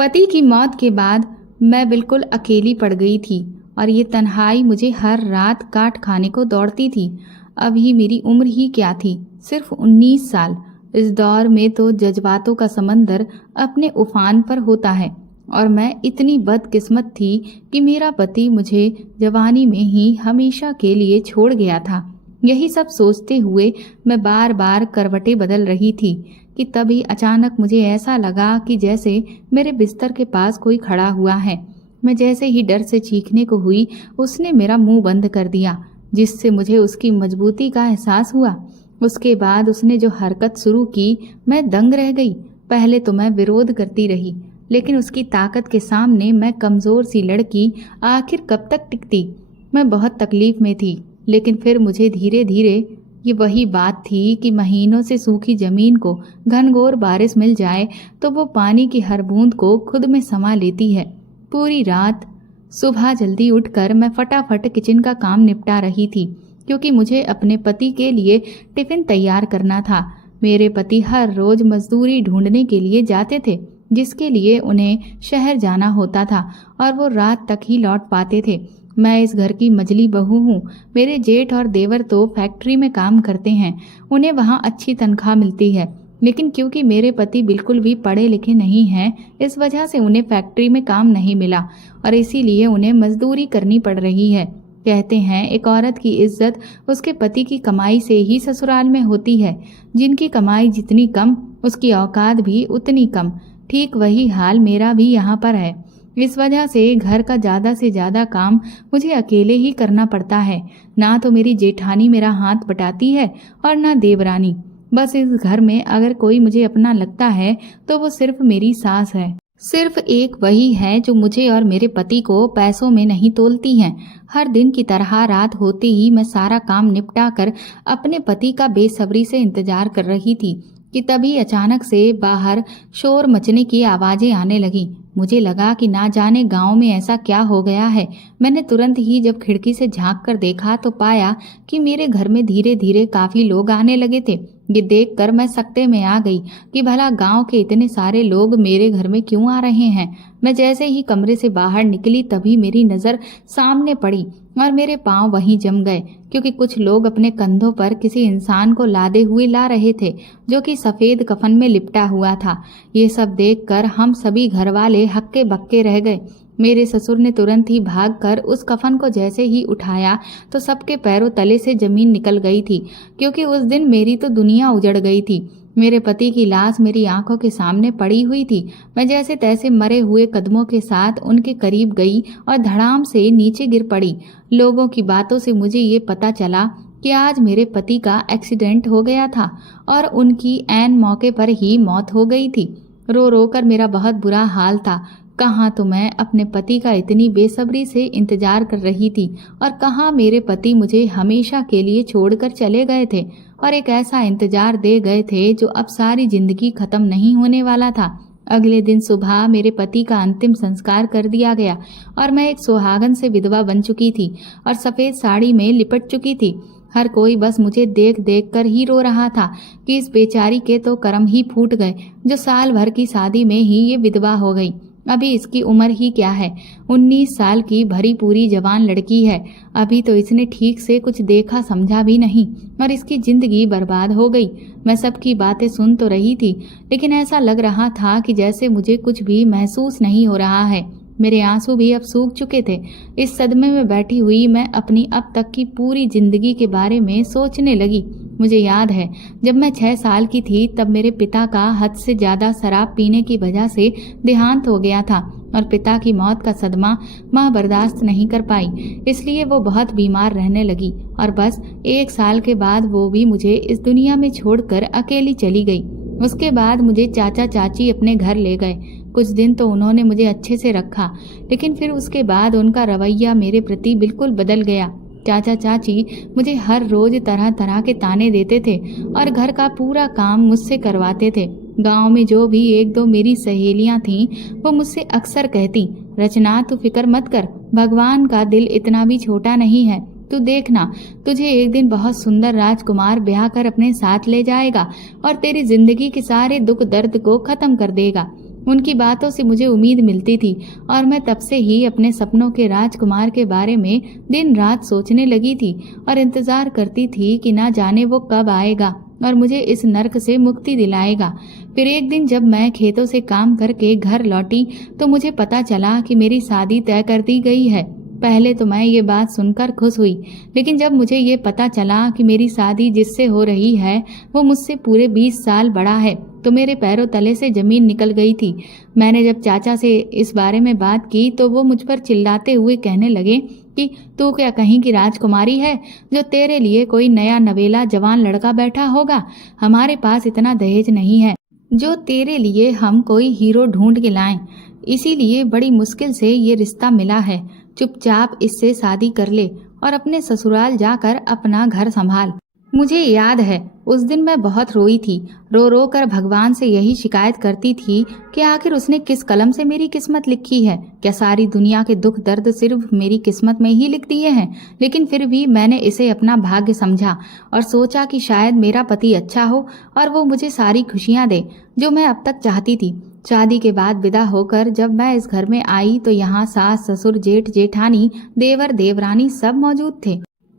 पति की मौत के बाद मैं बिल्कुल अकेली पड़ गई थी और ये तन्हाई मुझे हर रात काट खाने को दौड़ती थी। अभी मेरी उम्र ही क्या थी, सिर्फ 19 साल। इस दौर में तो जज्बातों का समंदर अपने उफान पर होता है और मैं इतनी बदकिस्मत थी कि मेरा पति मुझे जवानी में ही हमेशा के लिए छोड़ गया था। यही सब सोचते हुए मैं बार बार करवटें बदल रही थी कि तभी अचानक मुझे ऐसा लगा कि जैसे मेरे बिस्तर के पास कोई खड़ा हुआ है। मैं जैसे ही डर से चीखने को हुई, उसने मेरा मुंह बंद कर दिया, जिससे मुझे उसकी मजबूती का एहसास हुआ। उसके बाद उसने जो हरकत शुरू की, मैं दंग रह गई। पहले तो मैं विरोध करती रही, लेकिन उसकी ताकत के सामने मैं कमज़ोर सी लड़की आखिर कब तक टिकती। मैं बहुत तकलीफ में थी, लेकिन फिर मुझे धीरे धीरे ये वही बात थी कि महीनों से सूखी जमीन को घनघोर बारिश मिल जाए तो वो पानी की हर बूंद को खुद में समा लेती है। पूरी रात सुबह जल्दी उठकर मैं फटाफट किचन का काम निपटा रही थी, क्योंकि मुझे अपने पति के लिए टिफिन तैयार करना था। मेरे पति हर रोज मजदूरी ढूंढने के लिए जाते थे, जिसके लिए उन्हें शहर जाना होता था और वो रात तक ही लौट पाते थे। मैं इस घर की मझली बहू हूँ। मेरे जेठ और देवर तो फैक्ट्री में काम करते हैं, उन्हें वहाँ अच्छी तनख्वाह मिलती है, लेकिन क्योंकि मेरे पति बिल्कुल भी पढ़े लिखे नहीं हैं, इस वजह से उन्हें फैक्ट्री में काम नहीं मिला और इसीलिए उन्हें मजदूरी करनी पड़ रही है। कहते हैं एक औरत की इज्जत उसके पति की कमाई से ही ससुराल में होती है। जिनकी कमाई जितनी कम, उसकी औकात भी उतनी कम। ठीक वही हाल मेरा भी यहाँ पर है। इस वजह से घर का ज़्यादा से ज़्यादा काम मुझे अकेले ही करना पड़ता है। ना तो मेरी जेठानी मेरा हाथ बटाती है और ना देवरानी। बस इस घर में अगर कोई मुझे अपना लगता है तो वो सिर्फ मेरी सास है। सिर्फ एक वही है जो मुझे और मेरे पति को पैसों में नहीं तोलती हैं। हर दिन की तरह रात होते ही मैं सारा काम निपटा कर अपने पति का बेसब्री से इंतजार कर रही थी कि तभी अचानक से बाहर शोर मचने की आवाजें आने लगी। मुझे लगा कि ना जाने गांव में ऐसा क्या हो गया है। मैंने तुरंत ही जब खिड़की से झांक कर देखा तो पाया कि मेरे घर में धीरे धीरे काफी लोग आने लगे थे। ये देखकर मैं सकते में आ गई कि भला गांव के इतने सारे लोग मेरे घर में क्यों आ रहे हैं। मैं जैसे ही कमरे से बाहर निकली तभी मेरी नज़र सामने पड़ी और मेरे पांव वहीं जम गए, क्योंकि कुछ लोग अपने कंधों पर किसी इंसान को लादे हुए ला रहे थे, जो कि सफ़ेद कफन में लिपटा हुआ था। ये सब देखकर हम सभी घरवाले हक्के बक्के रह गए। मेरे ससुर ने तुरंत ही भागकर उस कफन को जैसे ही उठाया तो सबके पैरों तले से जमीन निकल गई थी, क्योंकि उस दिन मेरी तो दुनिया उजड़ गई थी। मेरे पति की लाश मेरी आंखों के सामने पड़ी हुई थी। मैं जैसे तैसे मरे हुए कदमों के साथ उनके करीब गई और धड़ाम से नीचे गिर पड़ी। लोगों की बातों से मुझे ये पता चला कि आज मेरे पति का एक्सीडेंट हो गया था और उनकी ऐन मौके पर ही मौत हो गई थी। रो रो कर मेरा बहुत बुरा हाल था। कहाँ तो मैं अपने पति का इतनी बेसब्री से इंतजार कर रही थी और कहाँ मेरे पति मुझे हमेशा के लिए छोड़कर चले गए थे और एक ऐसा इंतजार दे गए थे जो अब सारी जिंदगी खत्म नहीं होने वाला था। अगले दिन सुबह मेरे पति का अंतिम संस्कार कर दिया गया और मैं एक सुहागन से विधवा बन चुकी थी और सफ़ेद साड़ी में लिपट चुकी थी। हर कोई बस मुझे देख देख कर ही रो रहा था कि इस बेचारी के तो कर्म ही फूट गए, जो साल भर की शादी में ही ये विधवा हो गई। अभी इसकी उम्र ही क्या है, 19 साल की भरी पूरी जवान लड़की है। अभी तो इसने ठीक से कुछ देखा समझा भी नहीं और इसकी जिंदगी बर्बाद हो गई। मैं सबकी बातें सुन तो रही थी, लेकिन ऐसा लग रहा था कि जैसे मुझे कुछ भी महसूस नहीं हो रहा है। मेरे आंसू भी अब सूख चुके थे। इस सदमे में बैठी हुई मैं अपनी अब तक की पूरी जिंदगी के बारे में सोचने लगी। मुझे याद है जब मैं 6 साल की थी तब मेरे पिता का हद से ज़्यादा शराब पीने की वजह से देहांत हो गया था और पिता की मौत का सदमा माँ बर्दाश्त नहीं कर पाई, इसलिए वो बहुत बीमार रहने लगी और बस 1 साल के बाद वो भी मुझे इस दुनिया में छोड़कर अकेली चली गई। उसके बाद मुझे चाचा चाची अपने घर ले गए। कुछ दिन तो उन्होंने मुझे अच्छे से रखा, लेकिन फिर उसके बाद उनका रवैया मेरे प्रति बिल्कुल बदल गया। चाचा चाची मुझे हर रोज तरह तरह के ताने देते थे और घर का पूरा काम मुझसे करवाते थे। गांव में जो भी 1-2 मेरी सहेलियां थीं, वो मुझसे अक्सर कहती, रचना तू फिक्र मत कर, भगवान का दिल इतना भी छोटा नहीं है। तू देखना, तुझे एक दिन बहुत सुंदर राजकुमार ब्याह कर अपने साथ ले जाएगा और तेरी जिंदगी के सारे दुख दर्द को खत्म कर देगा। उनकी बातों से मुझे उम्मीद मिलती थी और मैं तब से ही अपने सपनों के राजकुमार के बारे में दिन रात सोचने लगी थी और इंतजार करती थी कि ना जाने वो कब आएगा और मुझे इस नर्क से मुक्ति दिलाएगा। फिर एक दिन जब मैं खेतों से काम करके घर लौटी तो मुझे पता चला कि मेरी शादी तय कर दी गई है। पहले तो मैं ये बात सुनकर खुश हुई, लेकिन जब मुझे ये पता चला कि मेरी शादी जिससे हो रही है वो मुझसे पूरे 20 साल बड़ा है तो मेरे पैरों तले से जमीन निकल गई थी। मैंने जब चाचा से इस बारे में बात की तो वो मुझ पर चिल्लाते हुए कहने लगे कि तू क्या कहीं की राजकुमारी है जो तेरे लिए कोई नया नवेला जवान लड़का बैठा होगा। हमारे पास इतना दहेज नहीं है जो तेरे लिए हम कोई हीरो ढूंढ के लाएं, इसीलिए बड़ी मुश्किल से ये रिश्ता मिला है। चुपचाप इससे शादी कर ले और अपने ससुराल जाकर अपना घर संभाल। मुझे याद है उस दिन मैं बहुत रोई थी, रो रो कर भगवान से यही शिकायत करती थी कि आखिर उसने किस कलम से मेरी किस्मत लिखी है। क्या सारी दुनिया के दुख दर्द सिर्फ मेरी किस्मत में ही लिख दिए हैं। लेकिन फिर भी मैंने इसे अपना भाग्य समझा और सोचा कि शायद मेरा पति अच्छा हो और वो मुझे सारी खुशियां दे जो मैं अब तक चाहती थी। शादी के बाद विदा होकर जब मैं इस घर में आई तो यहाँ सास ससुर जेठ जेठानी देवर देवरानी सब मौजूद थे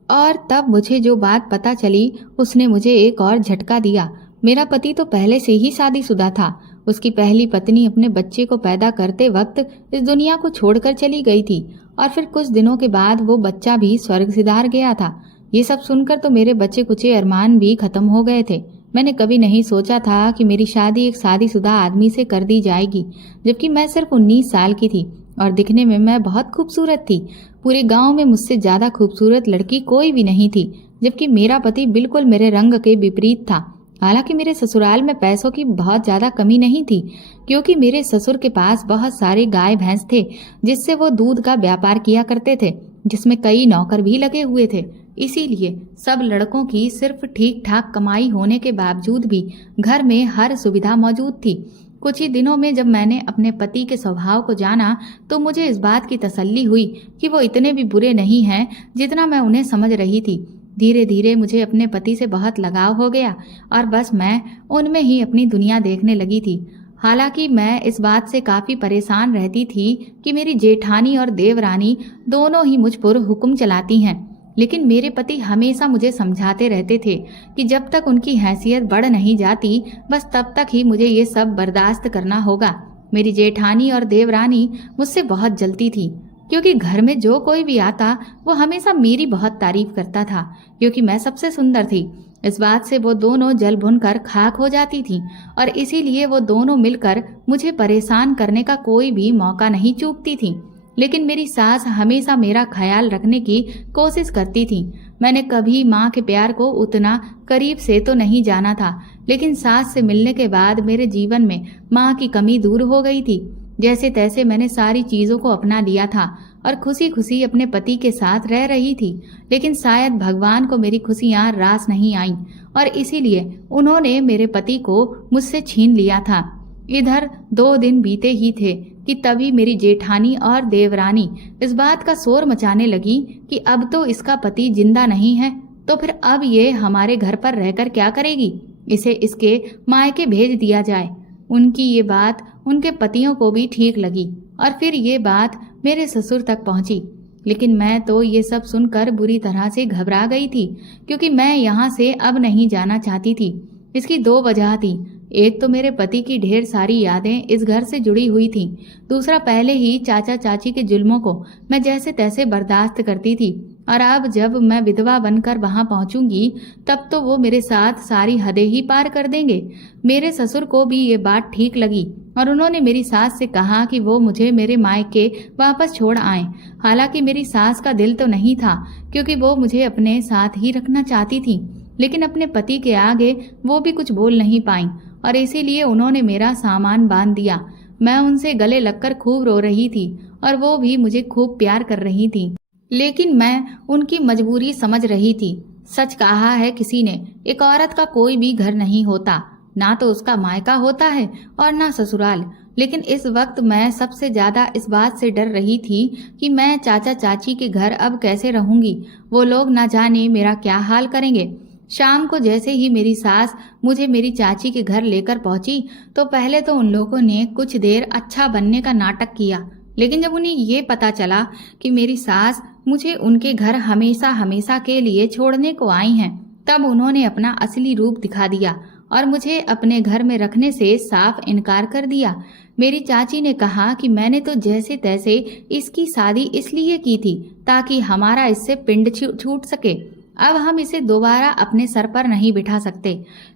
और तब मुझे जो बात पता चली उसने मुझे एक और झटका दिया। मेरा पति तो पहले से ही शादीशुदा था। उसकी पहली पत्नी अपने बच्चे को पैदा करते वक्त इस दुनिया को छोड़कर चली गई थी और फिर कुछ दिनों के बाद वो बच्चा भी स्वर्ग सिधार गया था। ये सब सुनकर तो मेरे बच्चे कुचे अरमान भी खत्म हो गए थे। मैंने कभी नहीं सोचा था कि मेरी शादी एक शादीशुदा आदमी से कर दी जाएगी, जबकि मैं सिर्फ 19 साल की थी और दिखने में मैं बहुत खूबसूरत थी। पूरे गांव में मुझसे ज्यादा खूबसूरत लड़की कोई भी नहीं थी, जबकि मेरा पति बिल्कुल मेरे रंग के विपरीत था। हालांकि मेरे ससुराल में पैसों की बहुत ज्यादा कमी नहीं थी, क्योंकि मेरे ससुर के पास बहुत सारे गाय भैंस थे जिससे वो दूध का व्यापार किया करते थे, जिसमें कई नौकर भी लगे हुए थे। इसीलिए सब लड़कों की सिर्फ ठीक ठाक कमाई होने के बावजूद भी घर में हर सुविधा मौजूद थी। कुछ ही दिनों में जब मैंने अपने पति के स्वभाव को जाना तो मुझे इस बात की तसल्ली हुई कि वो इतने भी बुरे नहीं हैं जितना मैं उन्हें समझ रही थी। धीरे धीरे मुझे अपने पति से बहुत लगाव हो गया और बस मैं उनमें ही अपनी दुनिया देखने लगी थी। हालांकि मैं इस बात से काफी परेशान रहती थी कि मेरी जेठानी और देवरानी दोनों ही मुझ पर हुक्म चलाती हैं, लेकिन मेरे पति हमेशा मुझे समझाते रहते थे कि जब तक उनकी हैसियत बढ़ नहीं जाती बस तब तक ही मुझे ये सब बर्दाश्त करना होगा। मेरी जेठानी और देवरानी मुझसे बहुत जलती थी, क्योंकि घर में जो कोई भी आता वो हमेशा मेरी बहुत तारीफ करता था, क्योंकि मैं सबसे सुंदर थी। इस बात से वो दोनों जल भुन कर खाक हो जाती थी और इसीलिए वो दोनों मिलकर मुझे परेशान करने का कोई भी मौका नहीं चूकती थी। लेकिन मेरी सास हमेशा मेरा ख्याल रखने की कोशिश करती थी। मैंने कभी माँ के प्यार को उतना करीब से तो नहीं जाना था, लेकिन सास से मिलने के बाद मेरे जीवन में माँ की कमी दूर हो गई थी। जैसे तैसे मैंने सारी चीजों को अपना लिया था और खुशी खुशी अपने पति के साथ रह रही थी। लेकिन शायद भगवान को मेरी खुशियाँ रास नहीं आईं और इसीलिए उन्होंने मेरे पति को मुझसे छीन लिया था। इधर 2 दिन बीते ही थे कि तभी मेरी जेठानी और देवरानी इस बात का शोर मचाने लगी कि अब तो इसका पति जिंदा नहीं है, तो फिर अब ये हमारे घर पर रहकर क्या करेगी, इसे इसके मायके भेज दिया जाए। उनकी ये बात उनके पतियों को भी ठीक लगी और फिर ये बात मेरे ससुर तक पहुंची। लेकिन मैं तो ये सब सुनकर बुरी तरह से घबरा गई थी, क्योंकि मैं यहाँ से अब नहीं जाना चाहती थी। इसकी 2 वजह थी। एक तो मेरे पति की ढेर सारी यादें इस घर से जुड़ी हुई थीं। दूसरा, पहले ही चाचा चाची के जुल्मों को मैं जैसे तैसे बर्दाश्त करती थी और अब जब मैं विधवा बनकर वहां पहुंचूंगी तब तो वो मेरे साथ सारी हदें ही पार कर देंगे। मेरे ससुर को भी ये बात ठीक लगी और उन्होंने मेरी सास से कहा कि वो मुझे मेरे मायके वापस छोड़ आएं। हालांकि मेरी सास का दिल तो नहीं था, क्योंकि वो मुझे अपने साथ ही रखना चाहती थी, लेकिन अपने पति के आगे वो भी कुछ बोल नहीं पाई और इसीलिए उन्होंने मेरा सामान बांध दिया। मैं उनसे गले लगकर खूब रो रही थी और वो भी मुझे खूब प्यार कर रही थी, लेकिन मैं उनकी मजबूरी समझ रही थी। सच कहा है किसी ने, एक औरत का कोई भी घर नहीं होता, ना तो उसका मायका होता है और ना ससुराल। लेकिन इस वक्त मैं सबसे ज्यादा इस बात से डर रही थी कि मैं चाचा चाची के घर अब कैसे रहूंगी। वो लोग ना जाने मेरा क्या हाल करेंगे। शाम को जैसे ही मेरी सास मुझे मेरी चाची के घर लेकर पहुंची तो पहले तो उन लोगों ने कुछ देर अच्छा बनने का नाटक किया, लेकिन जब उन्हें ये पता चला कि मेरी सास मुझे उनके घर हमेशा हमेशा के लिए छोड़ने को आई हैं, तब उन्होंने अपना असली रूप दिखा दिया और मुझे अपने घर में रखने से साफ इनकार कर दिया। मेरी चाची ने कहा कि मैंने तो जैसे तैसे इसकी शादी इसलिए की थी ताकि हमारा इससे पिंड छूट सके। अब हम इसे दोबारा अपने सर पर नहीं बिठा सकते।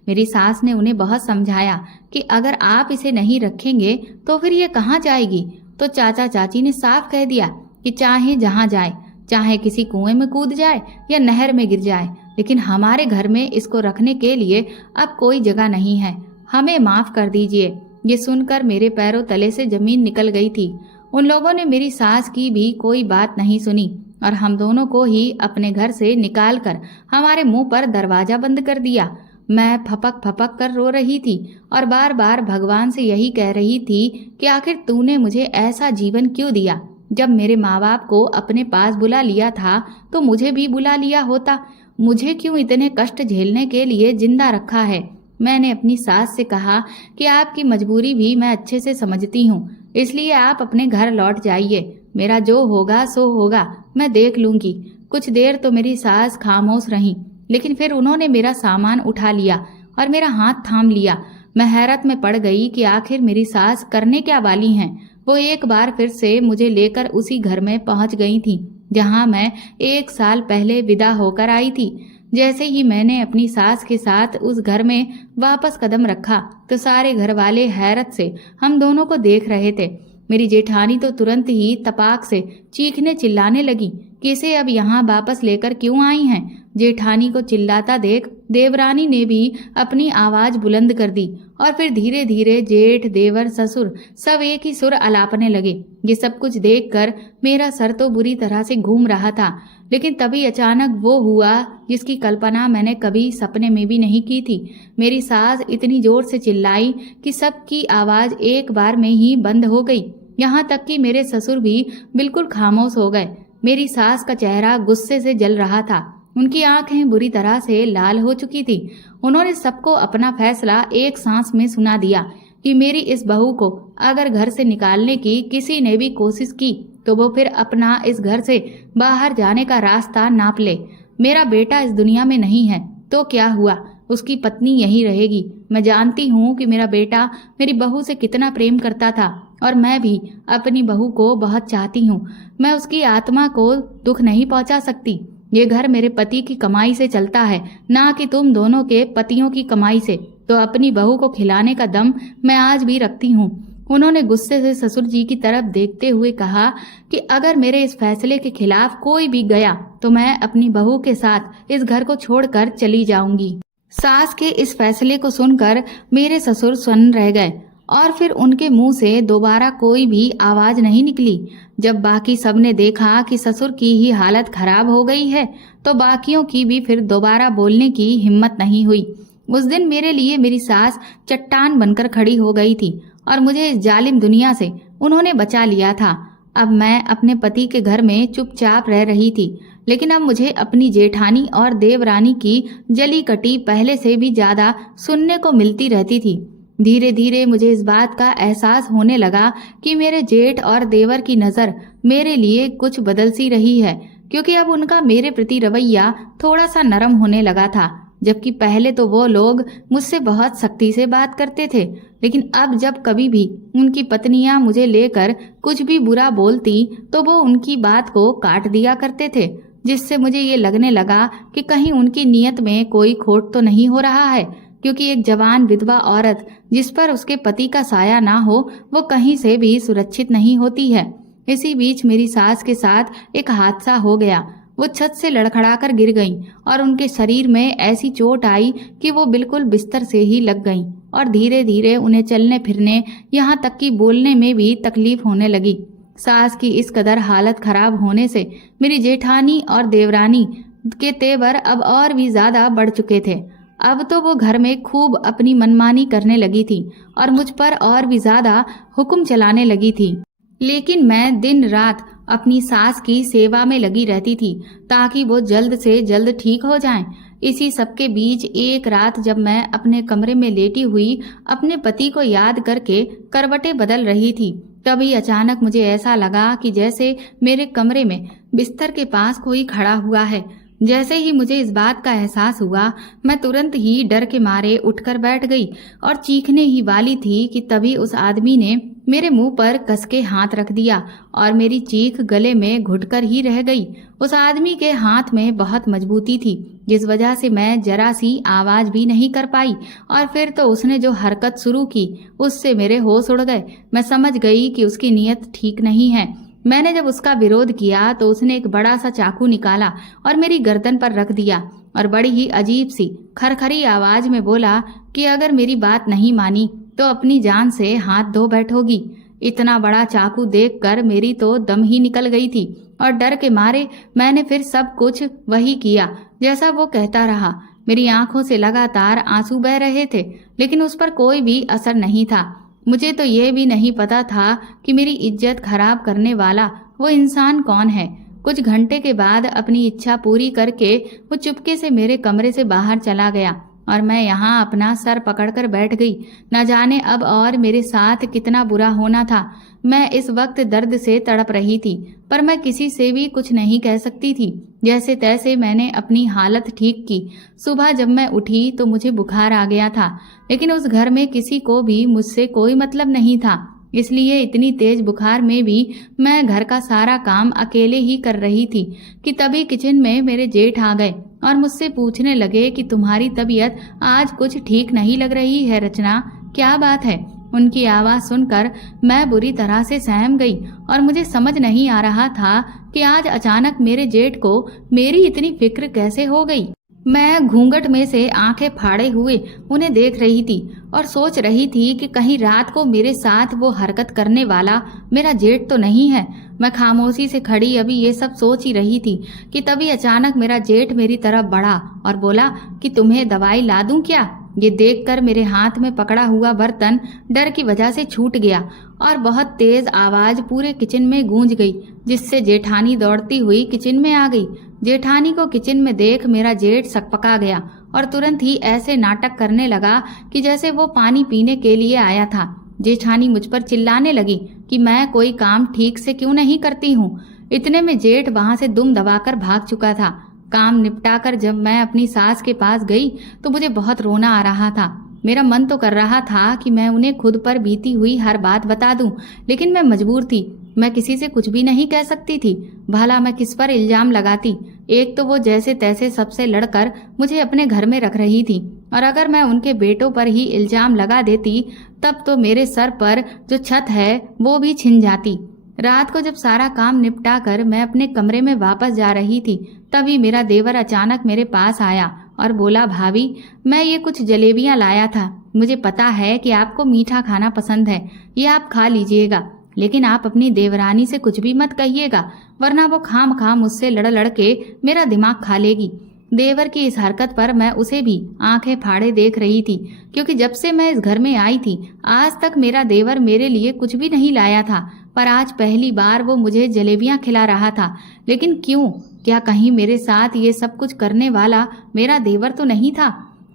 मेरी सास ने उन्हें बहुत समझाया कि अगर आप इसे नहीं रखेंगे तो फिर ये कहाँ जाएगी। तो चाचा चाची ने साफ कह दिया कि चाहे जहाँ जाए, चाहे किसी कुएं में कूद जाए या नहर में गिर जाए, लेकिन हमारे घर में इसको रखने के लिए अब कोई जगह नहीं है, हमें माफ कर दीजिए। ये सुनकर मेरे पैरों तले से जमीन निकल गई थी। उन लोगों ने मेरी सास की भी कोई बात नहीं सुनी और हम दोनों को ही अपने घर से निकाल कर हमारे मुंह पर दरवाजा बंद कर दिया। मैं फपक फपक कर रो रही थी और बार बार भगवान से यही कह रही थी कि आखिर तूने मुझे ऐसा जीवन क्यों दिया। जब मेरे माँ बाप को अपने पास बुला लिया था तो मुझे भी बुला लिया होता। मुझे क्यों इतने कष्ट झेलने के लिए जिंदा रखा है। मैंने अपनी सास से कहा कि आपकी मजबूरी भी मैं अच्छे से समझती हूँ, इसलिए आप अपने घर लौट जाइए। मेरा जो होगा सो होगा, मैं देख लूंगी। कुछ देर तो मेरी सास खामोश रही, लेकिन फिर उन्होंने मेरा सामान उठा लिया और मेरा हाथ थाम लिया। मैं हैरत में पड़ गई कि आखिर मेरी सास करने क्या वाली हैं। वो एक बार फिर से मुझे लेकर उसी घर में पहुंच गई थी जहां मैं 1 साल पहले विदा होकर आई थी। जैसे ही मैंने अपनी सास के साथ उस घर में वापस कदम रखा तो सारे घर वाले हैरत से हम दोनों को देख रहे थे। मेरी जेठानी तो तुरंत ही तपाक से चीखने चिल्लाने लगी कि इसे अब यहाँ वापस लेकर क्यों आई हैं। जेठानी को चिल्लाता देख देवरानी ने भी अपनी आवाज बुलंद कर दी और फिर धीरे धीरे जेठ, देवर, ससुर सब एक ही सुर अलापने लगे। ये सब कुछ देखकर मेरा सर तो बुरी तरह से घूम रहा था, लेकिन तभी अचानक वो हुआ जिसकी कल्पना मैंने कभी सपने में भी नहीं की थी। मेरी सास इतनी जोर से चिल्लाई कि सबकी आवाज एक बार में ही बंद हो गई। यहाँ तक कि मेरे ससुर भी बिल्कुल खामोश हो गए। मेरी सास का चेहरा गुस्से से जल रहा था, उनकी आंखें बुरी तरह से लाल हो चुकी थी। उन्होंने सबको अपना फैसला एक सांस में सुना दिया कि मेरी इस बहू को अगर घर से निकालने की किसी ने भी कोशिश की तो वो फिर अपना इस घर से बाहर जाने का रास्ता नाप ले। मेरा बेटा इस दुनिया में नहीं है तो क्या हुआ, उसकी पत्नी यही रहेगी। मैं जानती हूँ कि मेरा बेटा मेरी बहू से कितना प्रेम करता था और मैं भी अपनी बहू को बहुत चाहती हूँ। मैं उसकी आत्मा को दुख नहीं पहुँचा सकती। ये घर मेरे पति की कमाई से चलता है, ना कि तुम दोनों के पतियों की कमाई से। तो अपनी बहू को खिलाने का दम मैं आज भी रखती हूँ। उन्होंने गुस्से से ससुर जी की तरफ देखते हुए कहा कि अगर मेरे इस फैसले के खिलाफ कोई भी गया तो मैं अपनी बहू के साथ इस घर को छोड़कर चली जाऊंगी। सास के इस फैसले को सुनकर मेरे ससुर सुन्न रह गए और फिर उनके मुंह से दोबारा कोई भी आवाज नहीं निकली। जब बाकी सबने देखा कि ससुर की ही हालत खराब हो गई है तो बाकियों की भी फिर दोबारा बोलने की हिम्मत नहीं हुई। उस दिन मेरे लिए मेरी सास चट्टान बनकर खड़ी हो गई थी और मुझे इस जालिम दुनिया से उन्होंने बचा लिया था। अब मैं अपने पति के घर में चुपचाप रह रही थी, लेकिन अब मुझे अपनी जेठानी और देवरानी की जली कटी पहले से भी ज्यादा सुनने को मिलती रहती थी। धीरे धीरे मुझे इस बात का एहसास होने लगा कि मेरे जेठ और देवर की नज़र मेरे लिए कुछ बदल सी रही है, क्योंकि अब उनका मेरे प्रति रवैया थोड़ा सा नरम होने लगा था। जबकि पहले तो वो लोग मुझसे बहुत सख्ती से बात करते थे, लेकिन अब जब कभी भी उनकी पत्नियां मुझे लेकर कुछ भी बुरा बोलती तो वो उनकी बात को काट दिया करते थे, जिससे मुझे ये लगने लगा कि कहीं उनकी नीयत में कोई खोट तो नहीं हो रहा है। क्योंकि एक जवान विधवा औरत जिस पर उसके पति का साया ना हो वो कहीं से भी सुरक्षित नहीं होती है। इसी बीच मेरी सास के साथ एक हादसा हो गया। वो छत से लड़खड़ाकर गिर गईं और उनके शरीर में ऐसी चोट आई कि वो बिल्कुल बिस्तर से ही लग गईं और धीरे धीरे उन्हें चलने फिरने यहाँ तक कि बोलने में भी तकलीफ होने लगी। सास की इस कदर हालत खराब होने से मेरी जेठानी और देवरानी के तेवर अब और भी ज्यादा बढ़ चुके थे। अब तो वो घर में खूब अपनी मनमानी करने लगी थी और मुझ पर और भी ज्यादा हुक्म चलाने लगी थी। लेकिन मैं दिन रात अपनी सास की सेवा में लगी रहती थी ताकि वो जल्द से जल्द ठीक हो जाएं। इसी सबके बीच एक रात जब मैं अपने कमरे में लेटी हुई अपने पति को याद करके करवटें बदल रही थी, तभी अचानक मुझे ऐसा लगा कि जैसे मेरे कमरे में बिस्तर के पास कोई खड़ा हुआ है। जैसे ही मुझे इस बात का एहसास हुआ, मैं तुरंत ही डर के मारे उठकर बैठ गई और चीखने ही वाली थी कि तभी उस आदमी ने मेरे मुंह पर कस के हाथ रख दिया और मेरी चीख गले में घुटकर ही रह गई। उस आदमी के हाथ में बहुत मजबूती थी, जिस वजह से मैं जरा सी आवाज भी नहीं कर पाई। और फिर तो उसने जो हरकत शुरू की, उससे मेरे होश उड़ गए। मैं समझ गई कि उसकी नीयत ठीक नहीं है। मैंने जब उसका विरोध किया तो उसने एक बड़ा सा चाकू निकाला और मेरी गर्दन पर रख दिया और बड़ी ही अजीब सी खरखरी आवाज में बोला कि अगर मेरी बात नहीं मानी तो अपनी जान से हाथ धो बैठोगी। इतना बड़ा चाकू देखकर मेरी तो दम ही निकल गई थी और डर के मारे मैंने फिर सब कुछ वही किया जैसा वो कहता रहा। मेरी आंखों से लगातार आंसू बह रहे थे, लेकिन उस पर कोई भी असर नहीं था। मुझे तो ये भी नहीं पता था कि मेरी इज्जत खराब करने वाला वो इंसान कौन है। कुछ घंटे के बाद अपनी इच्छा पूरी करके वो चुपके से मेरे कमरे से बाहर चला गया और मैं यहाँ अपना सर पकड़कर बैठ गई। न जाने अब और मेरे साथ कितना बुरा होना था। मैं इस वक्त दर्द से तड़प रही थी, पर मैं किसी से भी कुछ नहीं कह सकती थी। जैसे तैसे मैंने अपनी हालत ठीक की। सुबह जब मैं उठी तो मुझे बुखार आ गया था, लेकिन उस घर में किसी को भी मुझसे कोई मतलब नहीं था, इसलिए इतनी तेज बुखार में भी मैं घर का सारा काम अकेले ही कर रही थी कि तभी किचन में मेरे जेठ आ गए और मुझसे पूछने लगे कि तुम्हारी तबीयत आज कुछ ठीक नहीं लग रही है रचना, क्या बात है। उनकी आवाज सुनकर मैं बुरी तरह से सहम गई और मुझे समझ नहीं आ रहा था कि आज अचानक मेरे जेठ को मेरी इतनी फिक्र कैसे हो गई। मैं घूंघट में से आंखें फाड़े हुए उन्हें देख रही थी और सोच रही थी कि कहीं रात को मेरे साथ वो हरकत करने वाला मेरा जेठ तो नहीं है। मैं खामोशी से खड़ी अभी ये सब सोच ही रही थी कि तभी अचानक मेरा जेठ मेरी तरफ बढ़ा और बोला कि तुम्हें दवाई ला दूं क्या। ये देखकर मेरे हाथ में पकड़ा हुआ बर्तन डर की वजह से छूट गया और बहुत तेज आवाज पूरे किचन में गूंज गई, जिससे जेठानी दौड़ती हुई किचन में आ गई। जेठानी को किचन में देख मेरा जेठ सकपका गया और तुरंत ही ऐसे नाटक करने लगा कि जैसे वो पानी पीने के लिए आया था। जेठानी मुझ पर चिल्लाने लगी कि मैं कोई काम ठीक से क्यों नहीं करती हूँ। इतने में जेठ वहां से दुम दबाकर भाग चुका था। काम निपटाकर जब मैं अपनी सास के पास गई तो मुझे बहुत रोना आ रहा था। मेरा मन तो कर रहा था कि मैं उन्हें खुद पर बीती हुई हर बात बता दूं, लेकिन मैं मजबूर थी। मैं किसी से कुछ भी नहीं कह सकती थी। भला मैं किस पर इल्जाम लगाती। एक तो वो जैसे तैसे सबसे लड़कर मुझे अपने घर में रख रही थी, और अगर मैं उनके बेटों पर ही इल्जाम लगा देती तब तो मेरे सर पर जो छत है वो भी छिन जाती। रात को जब सारा काम निपटा कर मैं अपने कमरे में वापस जा रही थी, तभी मेरा देवर अचानक मेरे पास आया और बोला, भाभी मैं ये कुछ जलेबियां लाया था। मुझे पता है कि आपको मीठा खाना पसंद है, ये आप खा लीजिएगा, लेकिन आप अपनी देवरानी से कुछ भी मत कहिएगा, वरना वो खाम मुझसे लड़ लड़ के मेरा दिमाग खा लेगी। देवर की इस हरकत पर मैं उसे भी आंखें फाड़े देख रही थी, क्योंकि जब से मैं इस घर में आई थी आज तक मेरा देवर मेरे लिए कुछ भी नहीं लाया था, पर आज पहली बार वो मुझे जलेबियां खिला रहा था। लेकिन क्यों? क्या कहीं मेरे साथ ये सब कुछ करने वाला मेरा देवर तो नहीं था?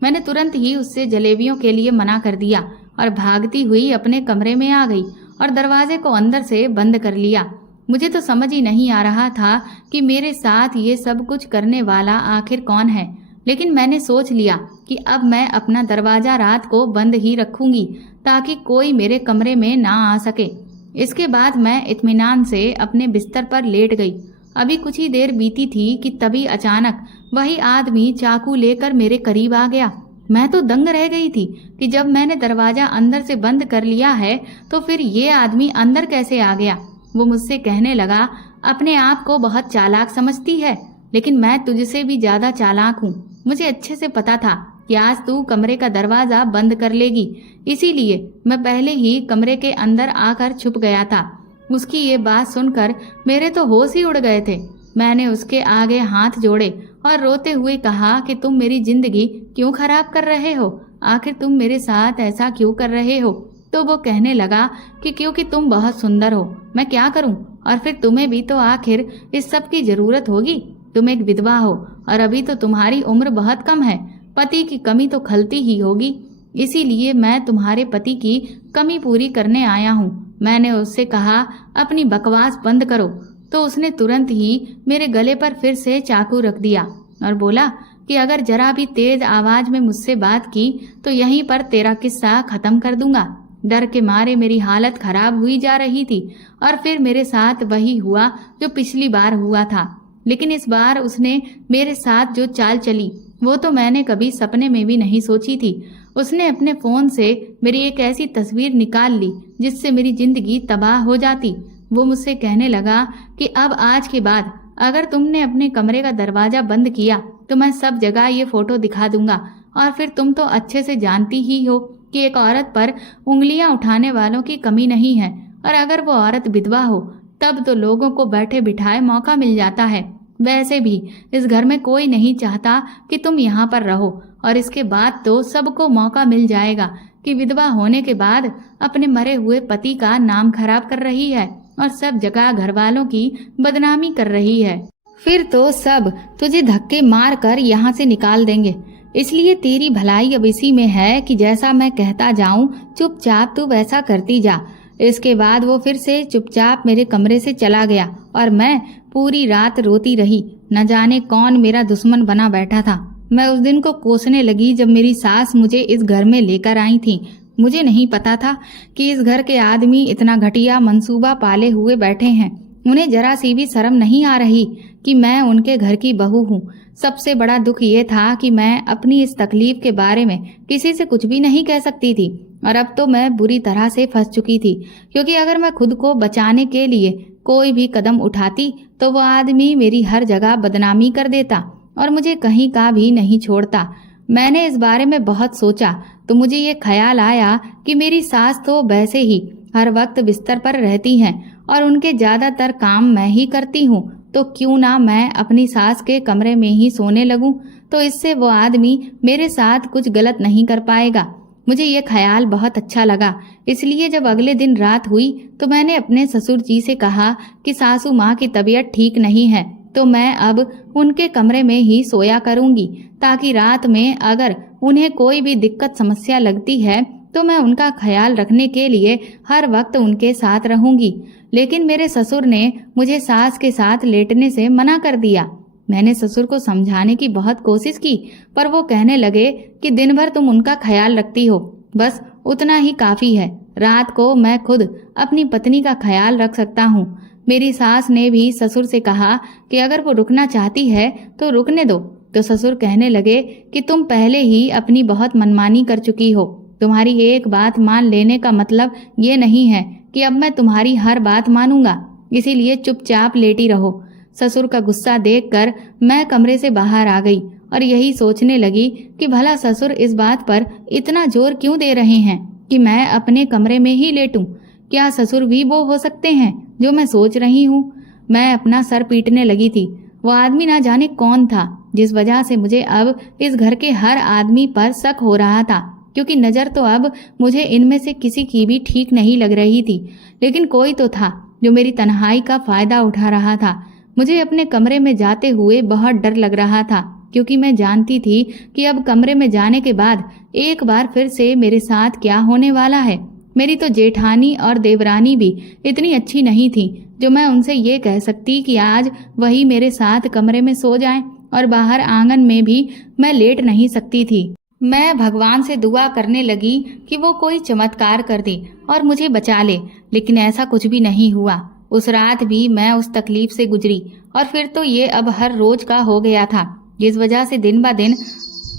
मैंने तुरंत ही उससे जलेबियों के लिए मना कर दिया और भागती हुई अपने कमरे में आ गई और दरवाजे को अंदर से बंद कर लिया। मुझे तो समझ ही नहीं आ रहा था कि मेरे साथ ये सब कुछ करने वाला आखिर कौन है, लेकिन मैंने सोच लिया कि अब मैं अपना दरवाजा रात को बंद ही रखूंगी ताकि कोई मेरे कमरे में ना आ सके। इसके बाद मैं इत्मीनान से अपने बिस्तर पर लेट गई। अभी कुछ ही देर बीती थी कि तभी अचानक वही आदमी चाकू लेकर मेरे करीब आ गया। मैं तो दंग रह गई थी कि जब मैंने दरवाजा अंदर से बंद कर लिया है तो फिर ये आदमी अंदर कैसे आ गया। वो मुझसे कहने लगा, अपने आप को बहुत चालाक समझती है, लेकिन मैं तुझसे भी ज्यादा चालाक हूँ। मुझे अच्छे से पता था कि आज तू कमरे का दरवाजा बंद कर लेगी, इसीलिए मैं पहले ही कमरे के अंदर आकर छुप गया था। उसकी ये बात सुनकर मेरे तो होश ही उड़ गए थे। मैंने उसके आगे हाथ जोड़े और रोते हुए कहा कि तुम मेरी जिंदगी क्यों खराब कर रहे हो? आखिर तुम मेरे साथ ऐसा क्यों कर रहे हो? तो वो कहने लगा कि क्योंकि तुम बहुत सुंदर हो। मैं क्या करूं? और फिर तुम्हें भी तो आखिर इस सब की जरूरत होगी। तुम एक विधवा हो और अभी तो तुम्हारी उम्र बहुत कम है। पति की कमी तो खलती ही होगी, इसीलिए मैं तुम्हारे पति की कमी पूरी करने आया हूँ। मैंने उससे कहा अपनी बकवास बंद करो, तो उसने तुरंत ही मेरे गले पर फिर से चाकू रख दिया और बोला कि अगर जरा भी तेज आवाज में मुझसे बात की तो यहीं पर तेरा किस्सा खत्म कर दूंगा। डर के मारे मेरी हालत खराब हुई जा रही थी और फिर मेरे साथ वही हुआ जो पिछली बार हुआ था, लेकिन इस बार उसने मेरे साथ जो चाल चली वो तो मैंने कभी सपने में भी नहीं सोची थी। उसने अपने फोन से मेरी एक ऐसी तस्वीर निकाल ली जिससे मेरी जिंदगी तबाह हो जाती। वो मुझसे कहने लगा कि अब आज के बाद अगर तुमने अपने कमरे का दरवाजा बंद किया तो मैं सब जगह ये फोटो दिखा दूंगा, और फिर तुम तो अच्छे से जानती ही हो कि एक औरत पर उंगलियां उठाने वालों की कमी नहीं है, और अगर वो औरत विधवा हो तब तो लोगों को बैठे बिठाए मौका मिल जाता है। वैसे भी इस घर में कोई नहीं चाहता कि तुम यहाँ पर रहो, और इसके बाद तो सबको मौका मिल जाएगा कि विधवा होने के बाद अपने मरे हुए पति का नाम खराब कर रही है और सब जगह घर वालों की बदनामी कर रही है। फिर तो सब तुझे धक्के मार कर यहाँ से निकाल देंगे। इसलिए तेरी भलाई अब इसी में है कि जैसा मैं कहता जाऊं चुपचाप तू वैसा करती जा। इसके बाद वो फिर से चुपचाप मेरे कमरे से चला गया और मैं पूरी रात रोती रही। न जाने कौन मेरा दुश्मन बना बैठा था। मैं उस दिन को कोसने लगी जब मेरी सास मुझे इस घर में लेकर आई थी। मुझे नहीं पता था कि इस घर के आदमी इतना घटिया मंसूबा पाले हुए बैठे हैं। उन्हें जरा सी भी शर्म नहीं आ रही कि मैं उनके घर की बहू हूँ। सबसे बड़ा दुख ये था कि मैं अपनी इस तकलीफ के बारे में किसी से कुछ भी नहीं कह सकती थी, और अब तो मैं बुरी तरह से फंस चुकी थी, क्योंकि अगर मैं खुद को बचाने के लिए कोई भी कदम उठाती तो वो आदमी मेरी हर जगह बदनामी कर देता और मुझे कहीं का भी नहीं छोड़ता। मैंने इस बारे में बहुत सोचा तो मुझे ये ख्याल आया कि मेरी सास तो वैसे ही हर वक्त बिस्तर पर रहती हैं और उनके ज्यादातर काम मैं ही करती हूँ, तो क्यों ना मैं अपनी सास के कमरे में ही सोने लगूं, तो इससे वो आदमी मेरे साथ कुछ गलत नहीं कर पाएगा। मुझे ये ख्याल बहुत अच्छा लगा। इसलिए जब अगले दिन रात हुई तो मैंने अपने ससुर जी से कहा कि सासू माँ की तबीयत ठीक नहीं है, तो मैं अब उनके कमरे में ही सोया करूंगी, ताकि रात में अगर उन्हें कोई भी दिक्कत समस्या लगती है तो मैं उनका ख्याल रखने के लिए हर वक्त उनके साथ रहूंगी। लेकिन मेरे ससुर ने मुझे सास के साथ लेटने से मना कर दिया। मैंने ससुर को समझाने की बहुत कोशिश की, पर वो कहने लगे कि दिन भर तुम उनका ख्याल रखती हो, बस उतना ही काफी है। रात को मैं खुद अपनी पत्नी का ख्याल रख सकता हूँ। मेरी सास ने भी ससुर से कहा कि अगर वो रुकना चाहती है तो रुकने दो, तो ससुर कहने लगे कि तुम पहले ही अपनी बहुत मनमानी कर चुकी हो। तुम्हारी एक बात मान लेने का मतलब ये नहीं है कि अब मैं तुम्हारी हर बात मानूंगा, इसीलिए चुपचाप लेटी रहो। ससुर का गुस्सा देखकर मैं कमरे से बाहर आ गई और यही सोचने लगी कि भला ससुर इस बात पर इतना जोर क्यों दे रहे हैं कि मैं अपने कमरे में ही लेटूं। क्या ससुर भी वो हो सकते हैं जो मैं सोच रही हूँ? मैं अपना सर पीटने लगी थी। वो आदमी ना जाने कौन था जिस वजह से मुझे अब इस घर के हर आदमी पर शक हो रहा था, क्योंकि नजर तो अब मुझे इनमें से किसी की भी ठीक नहीं लग रही थी, लेकिन कोई तो था जो मेरी तन्हाई का फायदा उठा रहा था। मुझे अपने कमरे में जाते हुए बहुत डर लग रहा था, क्योंकि मैं जानती थी कि अब कमरे में जाने के बाद एक बार फिर से मेरे साथ क्या होने वाला है। मेरी तो जेठानी और देवरानी भी इतनी अच्छी नहीं थी जो मैं उनसे ये कह सकती कि आज वही मेरे साथ कमरे में सो जाएं, और बाहर आंगन में भी मैं लेट नहीं सकती थी। मैं भगवान से दुआ करने लगी कि वो कोई चमत्कार कर दे और मुझे बचा ले, लेकिन ऐसा कुछ भी नहीं हुआ। उस रात भी मैं उस तकलीफ से गुजरी, और फिर तो ये अब हर रोज का हो गया था, जिस वजह से दिन ब दिन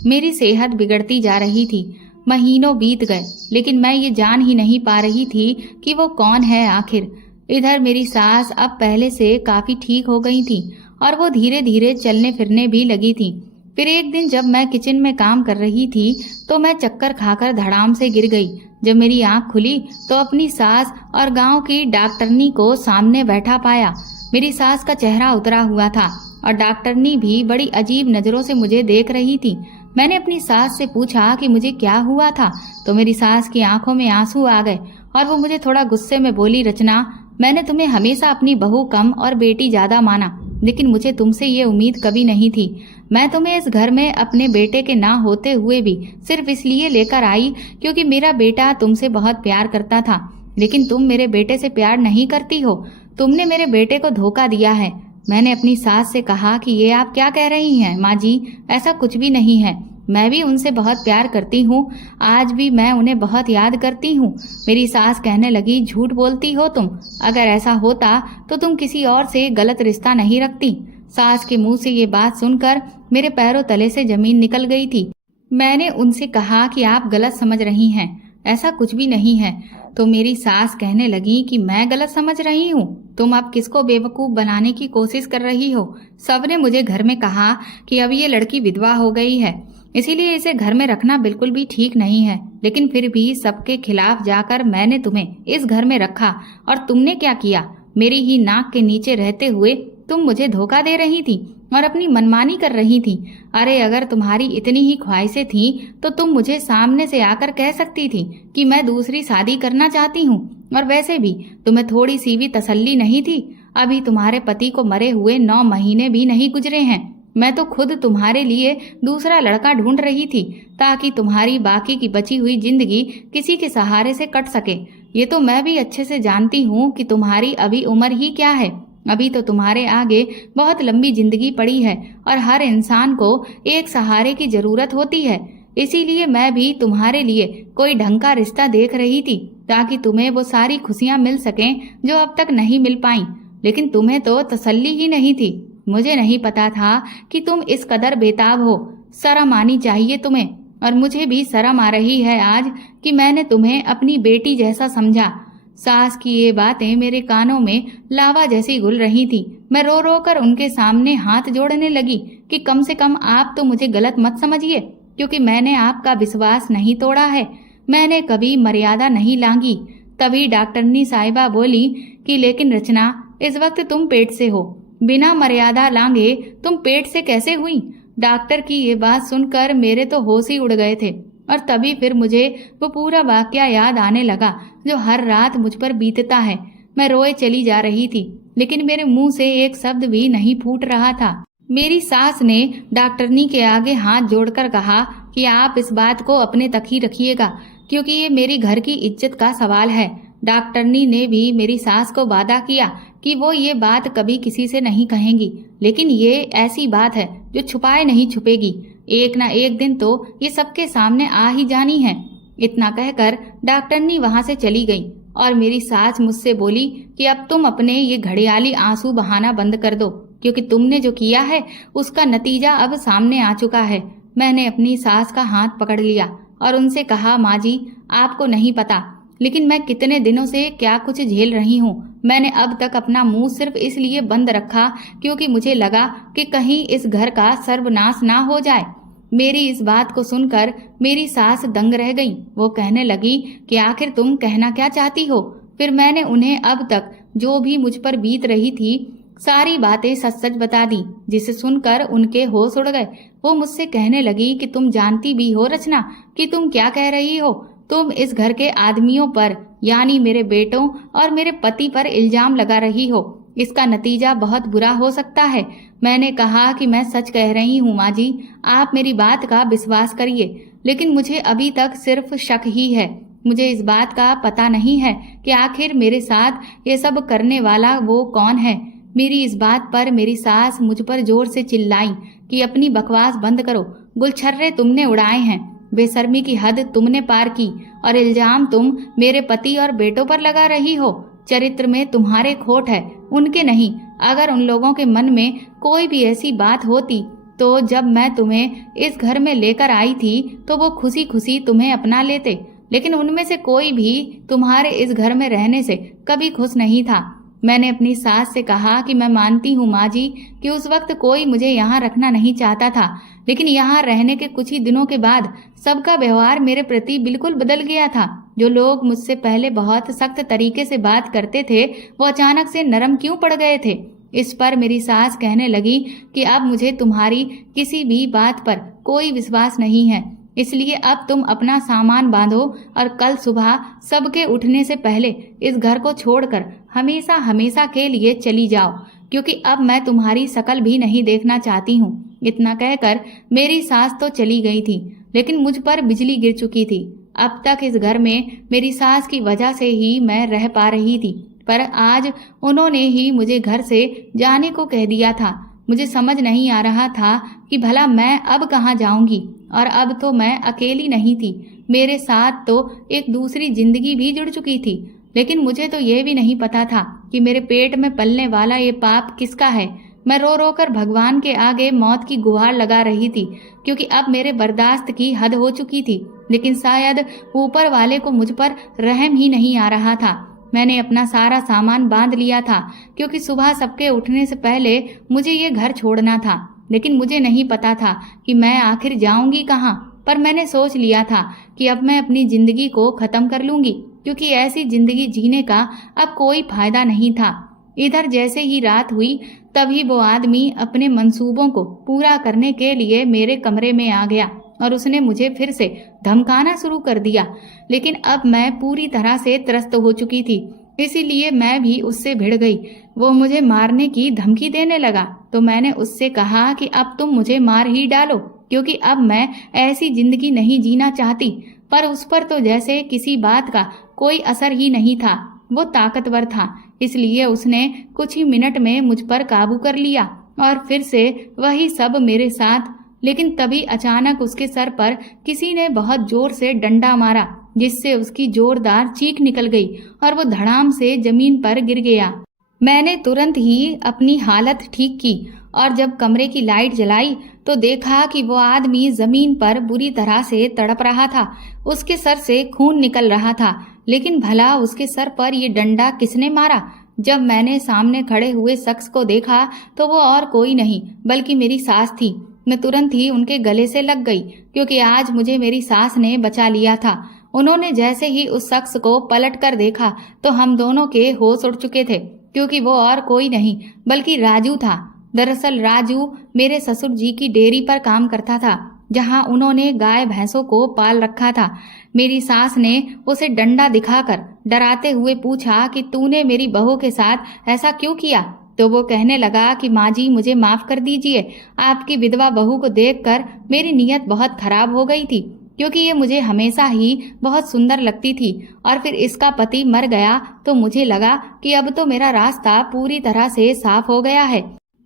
मेरी सेहत बिगड़ती जा रही थी। महीनों बीत गए, लेकिन मैं ये जान ही नहीं पा रही थी कि वो कौन है आखिर। इधर मेरी सास अब पहले से काफी ठीक हो गई थी और वो धीरे धीरे चलने फिरने भी लगी थी। फिर एक दिन जब मैं किचन में काम कर रही थी तो मैं चक्कर खाकर धड़ाम से गिर गई। जब मेरी आंख खुली तो अपनी सास और गांव की डॉक्टरनी को सामने बैठा पाया। मेरी सास का चेहरा उतरा हुआ था और डॉक्टरनी भी बड़ी अजीब नजरों से मुझे देख रही थी। मैंने अपनी सास से पूछा कि मुझे क्या हुआ था, तो मेरी सास की आंखों में आंसू आ गए और वो मुझे थोड़ा गुस्से में बोली, रचना, मैंने तुम्हें हमेशा अपनी बहू कम और बेटी ज्यादा माना, लेकिन मुझे तुमसे ये उम्मीद कभी नहीं थी। मैं तुम्हें इस घर में अपने बेटे के ना होते हुए भी सिर्फ इसलिए लेकर आई क्योंकि मेरा बेटा तुमसे बहुत प्यार करता था। लेकिन तुम मेरे बेटे से प्यार नहीं करती हो। तुमने मेरे बेटे को धोखा दिया है। मैंने अपनी सास से कहा कि ये आप क्या कह रही हैं माँ जी, ऐसा कुछ भी नहीं है। मैं भी उनसे बहुत प्यार करती हूँ। आज भी मैं उन्हें बहुत याद करती हूँ। मेरी सास कहने लगी, झूठ बोलती हो तुम। अगर ऐसा होता तो तुम किसी और से गलत रिश्ता नहीं रखती। सास के मुंह से ये बात सुनकर मेरे पैरों तले से जमीन निकल गई थी। मैंने उनसे कहा कि आप गलत समझ रही हैं, ऐसा कुछ भी नहीं है। तो मेरी सास कहने लगी कि मैं गलत समझ रही हूँ। तुम अब किसको बेवकूफ बनाने की कोशिश कर रही हो? सबने मुझे घर में कहा कि अब ये लड़की विधवा हो गई है, इसीलिए इसे घर में रखना बिल्कुल भी ठीक नहीं है। लेकिन फिर भी सबके खिलाफ जाकर मैंने तुम्हें इस घर में रखा। और तुमने क्या किया? मेरी ही नाक के नीचे रहते हुए तुम मुझे धोखा दे रही थी और अपनी मनमानी कर रही थी। अरे अगर तुम्हारी इतनी ही ख्वाहिशें थी तो तुम मुझे सामने से आकर कह सकती थी कि मैं दूसरी शादी करना चाहती हूँ। और वैसे भी तुम्हें थोड़ी सी भी तसल्ली नहीं थी। अभी तुम्हारे पति को मरे हुए 9 महीने भी नहीं गुजरे हैं। मैं तो खुद तुम्हारे लिए दूसरा लड़का ढूंढ रही थी ताकि तुम्हारी बाकी की बची हुई जिंदगी किसी के सहारे से कट सके। ये तो मैं भी अच्छे से जानती हूँ कि तुम्हारी अभी उम्र ही क्या है। अभी तो तुम्हारे आगे बहुत लंबी जिंदगी पड़ी है और हर इंसान को एक सहारे की जरूरत होती है। इसीलिए मैं भी तुम्हारे लिए कोई ढंग का रिश्ता देख रही थी ताकि तुम्हें वो सारी खुशियां मिल सकें जो अब तक नहीं मिल पाई। लेकिन तुम्हें तो तसल्ली ही नहीं थी। मुझे नहीं पता था कि तुम इस कदर बेताब हो। शर्म आनी चाहिए तुम्हें। और मुझे भी शर्म आ रही है आज कि मैंने तुम्हें अपनी बेटी जैसा समझा। सास की ये बातें मेरे कानों में लावा जैसी घुल रही थी। मैं रो रो कर उनके सामने हाथ जोड़ने लगी कि कम से कम आप तो मुझे गलत मत समझिए, क्योंकि मैंने आपका विश्वास नहीं तोड़ा है। मैंने कभी मर्यादा नहीं लांघी। तभी डॉक्टरनी साहिबा बोली कि लेकिन रचना, इस वक्त तुम पेट से हो, बिना मर्यादा लांघे तुम पेट से कैसे हुई? डॉक्टर की ये बात सुनकर मेरे तो होश ही उड़ गए थे। और तभी फिर मुझे वो पूरा वाकया याद आने लगा जो हर रात मुझ पर बीतता है। मैं रोए चली जा रही थी, लेकिन मेरे मुंह से एक शब्द भी नहीं फूट रहा था। मेरी सास ने डॉक्टरनी के आगे हाथ जोड़कर कहा कि आप इस बात को अपने तक ही रखिएगा, क्योंकि ये मेरी घर की इज्जत का सवाल है। डॉक्टरनी ने भी मेरी सास को वादा किया कि वो ये बात कभी किसी से नहीं कहेंगी, लेकिन ये ऐसी बात है जो छुपाए नहीं छुपेगी। एक ना एक दिन तो ये सबके सामने आ ही जानी है। इतना कहकर डॉक्टरनी वहां से चली गई और मेरी सास मुझसे बोली कि अब तुम अपने ये घड़ियाली आंसू बहाना बंद कर दो, क्योंकि तुमने जो किया है उसका नतीजा अब सामने आ चुका है। मैंने अपनी सास का हाथ पकड़ लिया और उनसे कहा, माँ जी, आपको नहीं पता, लेकिन मैं कितने दिनों से क्या कुछ झेल रही हूँ। मैंने अब तक अपना मुंह सिर्फ इसलिए बंद रखा क्योंकि मुझे लगा कि कहीं इस घर का सर्वनाश ना हो जाए। मेरी इस बात को सुनकर मेरी सास दंग रह गई। वो कहने लगी कि आखिर तुम कहना क्या चाहती हो? फिर मैंने उन्हें अब तक जो भी मुझ पर बीत रही थी सारी बातें सच सच बता दी, जिसे सुनकर उनके होश उड़ गए। वो मुझसे कहने लगी कि तुम जानती भी हो रचना कि तुम क्या कह रही हो। तुम इस घर के आदमियों पर, यानी मेरे बेटों और मेरे पति पर इल्जाम लगा रही हो। इसका नतीजा बहुत बुरा हो सकता है। मैंने कहा कि मैं सच कह रही हूँ माँ जी, आप मेरी बात का विश्वास करिए। लेकिन मुझे अभी तक सिर्फ शक ही है। मुझे इस बात का पता नहीं है कि आखिर मेरे साथ ये सब करने वाला वो कौन है। मेरी इस बात पर मेरी सास मुझ पर जोर से चिल्लाई कि अपनी बकवास बंद करो। गुलछर्रे तुमने उड़ाए हैं, बेशर्मी की हद तुमने पार की और इल्जाम तुम मेरे पति और बेटों पर लगा रही हो। चरित्र में तुम्हारे खोट है, उनके नहीं। अगर उन लोगों के मन में कोई भी ऐसी बात होती तो जब मैं तुम्हें इस घर में लेकर आई थी तो वो खुशी खुशी तुम्हें अपना लेते, लेकिन उनमें से कोई भी तुम्हारे इस घर में रहने से कभी खुश नहीं था। मैंने अपनी सास से कहा कि मैं मानती हूँ माँ जी कि उस वक्त कोई मुझे यहाँ रखना नहीं चाहता था, लेकिन यहाँ रहने के कुछ ही दिनों के बाद सबका व्यवहार मेरे प्रति बिल्कुल बदल गया था। जो लोग मुझसे पहले बहुत सख्त तरीके से बात करते थे वो अचानक से नरम क्यों पड़ गए थे। इस पर मेरी सास कहने लगी कि अब मुझे तुम्हारी किसी भी बात पर कोई विश्वास नहीं है, इसलिए अब तुम अपना सामान बांधो और कल सुबह सबके उठने से पहले इस घर को छोड़कर हमेशा हमेशा के लिए चली जाओ। क्योंकि अब मैं तुम्हारी शकल भी नहीं देखना चाहती हूँ। इतना कहकर मेरी सास तो चली गई थी, लेकिन मुझ पर बिजली गिर चुकी थी। अब तक इस घर में मेरी सास की वजह से ही मैं रह पा रही थी, पर आज उन्होंने ही मुझे घर से जाने को कह दिया था। मुझे समझ नहीं आ रहा था कि भला मैं अब कहाँ जाऊंगी। और अब तो मैं अकेली नहीं थी, मेरे साथ तो एक दूसरी जिंदगी भी जुड़ चुकी थी। लेकिन मुझे तो यह भी नहीं पता था कि मेरे पेट में पलने वाला ये पाप किसका है। मैं रो रो कर भगवान के आगे मौत की गुहार लगा रही थी, क्योंकि अब मेरे बर्दाश्त की हद हो चुकी थी। लेकिन शायद ऊपर वाले को मुझ पर रहम ही नहीं आ रहा था। मैंने अपना सारा सामान बांध लिया था, क्योंकि सुबह सबके उठने से पहले मुझे ये घर छोड़ना था। लेकिन मुझे नहीं पता था कि मैं आखिर जाऊंगी कहाँ। पर मैंने सोच लिया था कि अब मैं अपनी जिंदगी को खत्म कर लूंगी, क्योंकि ऐसी जिंदगी जीने का अब कोई फायदा नहीं था। इधर जैसे ही रात हुई, तभी वो आदमी अपने मंसूबों को पूरा करने के लिए मेरे कमरे में आ गया और उसने मुझे फिर से धमकाना शुरू कर दिया। लेकिन अब मैं पूरी तरह से त्रस्त हो चुकी थी, इसीलिए मैं भी उससे भिड़ गई। वो मुझे मारने की धमकी देने लगा, तो मैंने उससे कहा कि अब तुम मुझे मार ही डालो, क्योंकि अब मैं ऐसी जिंदगी नहीं जीना चाहती। पर उस पर तो जैसे किसी बात का कोई असर ही नहीं था। वो ताकतवर था, इसलिए उसने कुछ ही मिनट में मुझ पर काबू कर लिया और फिर से वही सब मेरे साथ। लेकिन तभी अचानक उसके सर पर किसी ने बहुत जोर से डंडा मारा, जिससे उसकी जोरदार चीख निकल गई और वो धड़ाम से जमीन पर गिर गया। मैंने तुरंत ही अपनी हालत ठीक की और जब कमरे की लाइट जलाई तो देखा कि वो आदमी जमीन पर बुरी तरह से तड़प रहा था। उसके सर से खून निकल रहा था। लेकिन भला उसके सर पर ये डंडा किसने मारा? जब मैंने सामने खड़े हुए शख्स को देखा तो वो और कोई नहीं बल्कि मेरी सास थी। मैं तुरंत ही उनके गले से लग गई, क्योंकि आज मुझे मेरी सास ने बचा लिया था। उन्होंने जैसे ही उस शख्स को पलट कर देखा तो हम दोनों के होश उड़ चुके थे, क्योंकि वो और कोई नहीं बल्कि राजू था। दरअसल राजू मेरे ससुर जी की डेयरी पर काम करता था, जहां उन्होंने गाय भैंसों को पाल रखा था। मेरी सास ने उसे डंडा दिखाकर डराते हुए पूछा कि तूने मेरी बहू के साथ ऐसा क्यों किया? तो वो कहने लगा कि माँ जी मुझे माफ कर दीजिए, आपकी विधवा बहू को देखकर मेरी नीयत बहुत खराब हो गई थी, क्योंकि ये मुझे हमेशा ही बहुत सुंदर लगती थी और फिर इसका पति मर गया तो मुझे लगा कि अब तो मेरा रास्ता पूरी तरह से साफ हो गया है।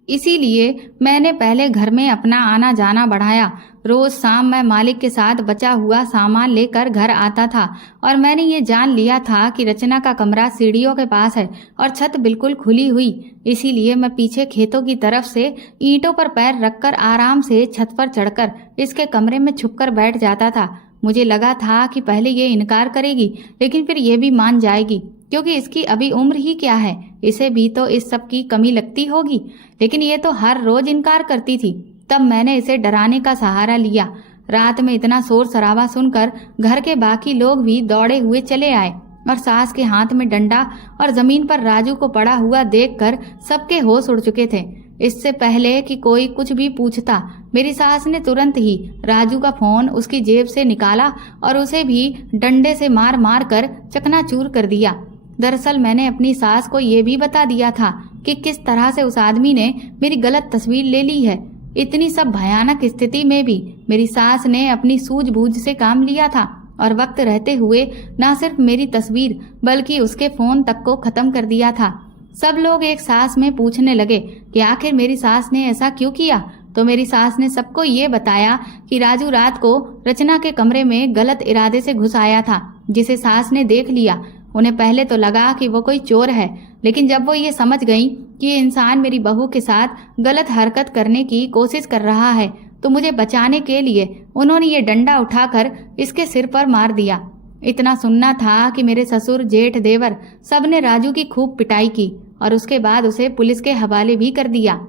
इसीलिए मैंने पहले घर में अपना आना जाना बढ़ाया। रोज शाम मैं मालिक के साथ बचा हुआ सामान लेकर घर आता था और मैंने ये जान लिया था कि रचना का कमरा सीढ़ियों के पास है और छत बिल्कुल खुली हुई। इसीलिए मैं पीछे खेतों की तरफ से ईंटों पर पैर रखकर आराम से छत पर चढ़कर इसके कमरे में छुपकर बैठ जाता था। मुझे लगा था कि पहले ये इनकार करेगी, लेकिन फिर ये भी मान जाएगी, क्योंकि इसकी अभी उम्र ही क्या है, इसे भी तो इस सब की कमी लगती होगी। लेकिन ये तो हर रोज इनकार करती थी। तब मैंने इसे डराने का सहारा लिया। रात में इतना शोर शराबा सुनकर घर के बाकी लोग भी दौड़े हुए चले आए और सास के हाथ में डंडा और जमीन पर राजू को पड़ा हुआ देखकर सबके होश उड़ चुके थे। इससे पहले कि कोई कुछ भी पूछता, मेरी सास ने तुरंत ही राजू का फोन उसकी जेब से निकाला और उसे भी डंडे से मार मार कर चकनाचूर कर दिया। दरअसल मैंने अपनी सास को ये भी बता दिया था कि किस तरह से उस आदमी ने मेरी गलत तस्वीर ले ली है। इतनी सब भयानक स्थिति में भी मेरी सास ने अपनी सूझबूझ से काम लिया था और वक्त रहते हुए न सिर्फ मेरी तस्वीर बल्कि उसके फोन तक को खत्म कर दिया था। सब लोग एक सास में पूछने लगे कि आखिर मेरी सास ने ऐसा क्यों किया। तो मेरी सास ने सबको ये बताया कि राजू रात को रचना के कमरे में गलत इरादे से घुस आया था, जिसे सास ने देख लिया। उन्हें पहले तो लगा कि वो कोई चोर है, लेकिन जब वो ये समझ गई कि ये इंसान मेरी बहू के साथ गलत हरकत करने की कोशिश कर रहा है, तो मुझे बचाने के लिए उन्होंने ये डंडा उठाकर इसके सिर पर मार दिया। इतना सुनना था कि मेरे ससुर, जेठ, देवर सबने राजू की खूब पिटाई की और उसके बाद उसे पुलिस के हवाले भी कर दिया।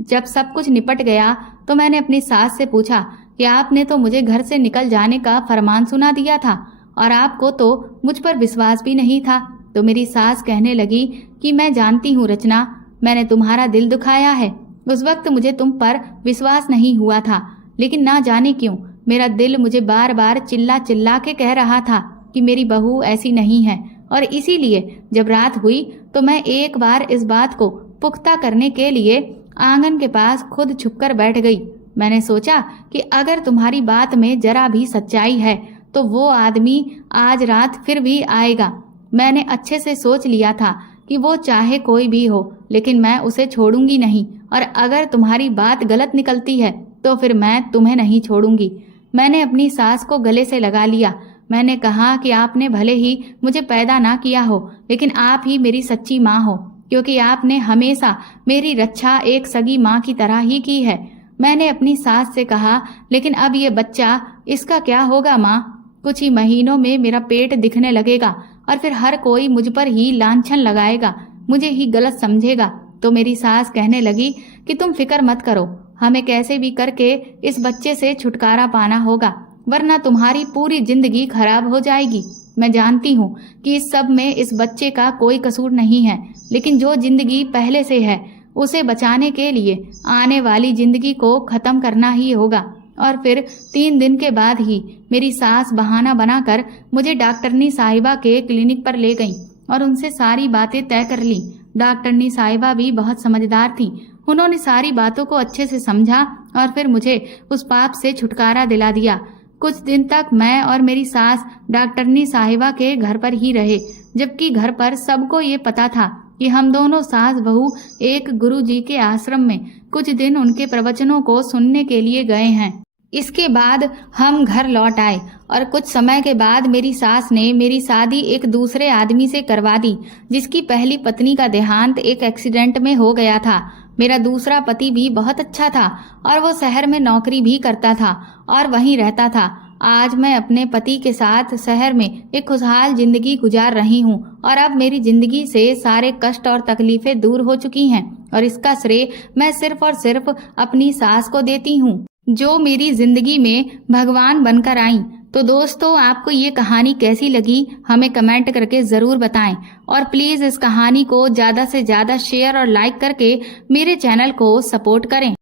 जब सब कुछ निपट गया तो मैंने अपनी सास से पूछा कि आपने तो मुझे घर से निकल जाने का फरमान सुना दिया था और आपको तो मुझ पर विश्वास भी नहीं था। तो मेरी सास कहने लगी कि मैं जानती हूँ रचना, मैंने तुम्हारा दिल दुखाया है। उस वक्त मुझे तुम पर विश्वास नहीं हुआ था, लेकिन ना जाने क्यों मेरा दिल मुझे बार बार चिल्ला चिल्ला के कह रहा था कि मेरी बहू ऐसी नहीं है। और इसीलिए जब रात हुई तो मैं एक बार इस बात को पुख्ता करने के लिए आंगन के पास खुद छुपकर बैठ गई। मैंने सोचा कि अगर तुम्हारी बात में जरा भी सच्चाई है तो वो आदमी आज रात फिर भी आएगा। मैंने अच्छे से सोच लिया था कि वो चाहे कोई भी हो, लेकिन मैं उसे छोड़ूंगी नहीं, और अगर तुम्हारी बात गलत निकलती है तो फिर मैं तुम्हें नहीं छोड़ूंगी। मैंने अपनी सास को गले से लगा लिया। मैंने कहा कि आपने भले ही मुझे पैदा ना किया हो, लेकिन आप ही मेरी सच्ची माँ हो, क्योंकि आपने हमेशा मेरी रक्षा एक सगी माँ की तरह ही की है। मैंने अपनी सास से कहा, लेकिन अब ये बच्चा, इसका क्या होगा माँ? कुछ ही महीनों में मेरा पेट दिखने लगेगा और फिर हर कोई मुझ पर ही लांछन लगाएगा, मुझे ही गलत समझेगा। तो मेरी सास कहने लगी कि तुम फिक्र मत करो, हमें कैसे भी करके इस बच्चे से छुटकारा पाना होगा, वरना तुम्हारी पूरी जिंदगी खराब हो जाएगी। मैं जानती हूँ कि इस सब में इस बच्चे का कोई कसूर नहीं है, लेकिन जो जिंदगी पहले से है उसे बचाने के लिए आने वाली जिंदगी को खत्म करना ही होगा। और फिर 3 दिन के बाद ही मेरी सास बहाना बनाकर मुझे डॉक्टरनी साहिबा के क्लिनिक पर ले गई और उनसे सारी बातें तय कर ली। डॉक्टरनी साहिबा भी बहुत समझदार थी। उन्होंने सारी बातों को अच्छे से समझा और फिर मुझे उस पाप से छुटकारा दिला दिया। कुछ दिन तक मैं और मेरी सास डॉक्टरनी साहिबा के घर पर ही रहे, जबकि घर पर सबको ये पता था कि हम दोनों सास बहू एक गुरुजी के आश्रम में कुछ दिन उनके प्रवचनों को सुनने के लिए गए हैं। इसके बाद हम घर लौट आए और कुछ समय के बाद मेरी सास ने मेरी शादी एक दूसरे आदमी से करवा दी, जिसकी पहली पत्नी का देहांत एक एक्सीडेंट में हो गया था। मेरा दूसरा पति भी बहुत अच्छा था और वो शहर में नौकरी भी करता था और वहीं रहता था। आज मैं अपने पति के साथ शहर में एक खुशहाल जिंदगी गुजार रही हूँ और अब मेरी जिंदगी से सारे कष्ट और तकलीफें दूर हो चुकी हैं, और इसका श्रेय मैं सिर्फ और सिर्फ अपनी सास को देती हूँ, जो मेरी जिंदगी में भगवान बनकर आई। तो दोस्तों, आपको ये कहानी कैसी लगी हमें कमेंट करके ज़रूर बताएं, और प्लीज़ इस कहानी को ज़्यादा से ज़्यादा शेयर और लाइक करके मेरे चैनल को सपोर्ट करें।